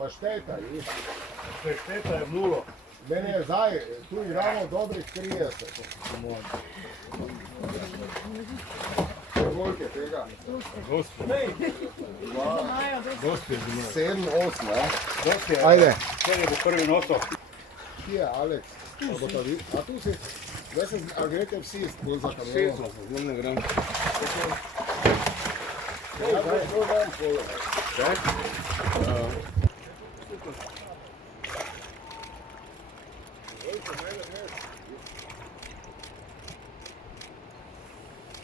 pašteta. Šteta je 0. Mene je zdaj, tu igramo dobrih 30. Koliko je tega? Dosti je bilo. 7, 8, ne? Dosti je. Ajde. Ker je bo prvi noso. Kje je Aleks? A tu si? A greste vsi bolj za Vsi kamero? smo, zdaj ne grem. Ja, daj, polo. Kaj?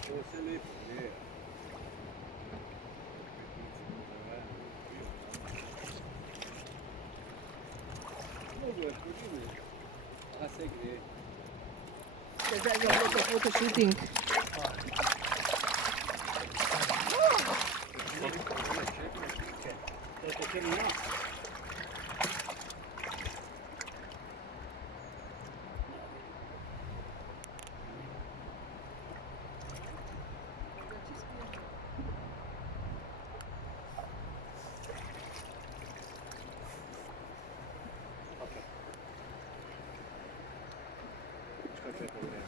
To je vse lepo, je. Mogo je podine. A se gre. Zdaj ga bo to fotoshooting. To je potem nas. Čekaj, pogledaj.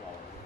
Hvala.